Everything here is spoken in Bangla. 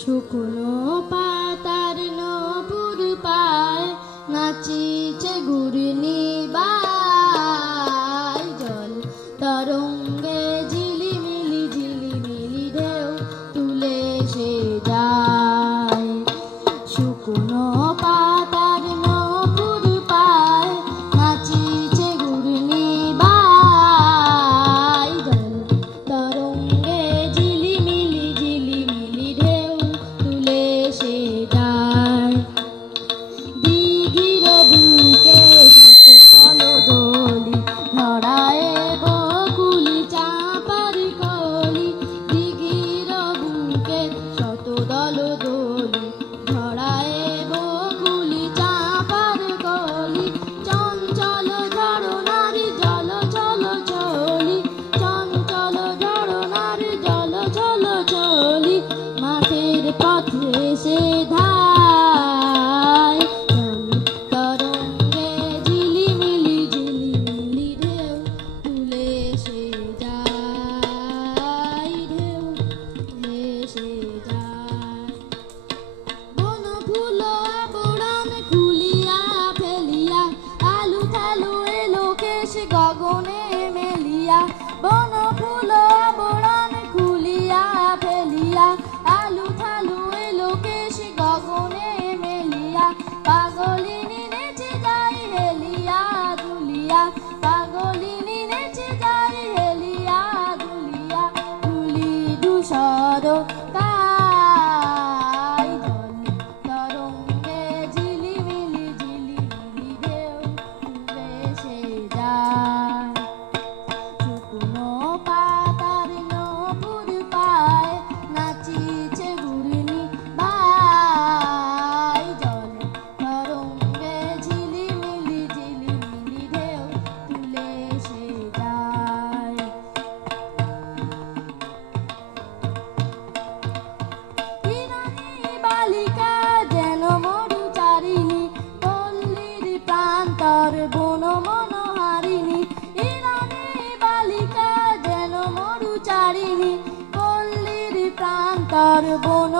শুকনো পাতার নপুর পায় নাচিছে ঘূর্ণি বাই জল তরঙ্গে ঝিলিমিলি ঢেউ তুলে সে যায়। শুকনো পাতার নপুর পায় নাচিছে ঘূর্ণি বাই জল তরঙ্গে ঝিলিমিলি ঢেউ তুলে সে যায়। দিঘির বুকে যত দলদলি ধরায় বকুলি চাঁপার কলি, দিঘির বুকে শত দলদলি ধরায় বকুলি চাঁপার কলি, চঞ্চল ঝরনার জল চল চলি, চঞ্চল ঝরনার জল চল চলি, মাঠের পথে সে ধায় জল তরঙ্গে ঝিলিমিলি ঢেউ তুলে সে যায়, ঢেউ তুলে সে যায়। বন ফুল বোড়ান খুলিয়া ফেলিয়া আলু থালু এলো কেশ গগনে মেলিয়া, বন ফুল বোড়ান খুলিয়া ফেলিয়া আলু থালু এলো কেশ গগনে মেলিয়া, পাগলিনী নেচে যায় হেলিয়া দুলিয়া, পাগলিনী নেচে যায় হেলিয়া দুলিয়া, দুলি ধূসর কায় জল তরঙ্গে ঝিলিমিলি ঢেউ তুলে সে যায়। শুকনো পাতার নপুর পায় নাচিছে ঘূর্ণি বাই জল তরঙ্গে ঝিলিমিলি ঢেউ তুলে সে যায়। ইরানী বালিকা যেন মরুচারিণী, পল্লীর প্রান্তর বন মনোহারিণী, ইরানী বালিকা যেন মরুচারিণী, পল্লীর প্রান্তর বন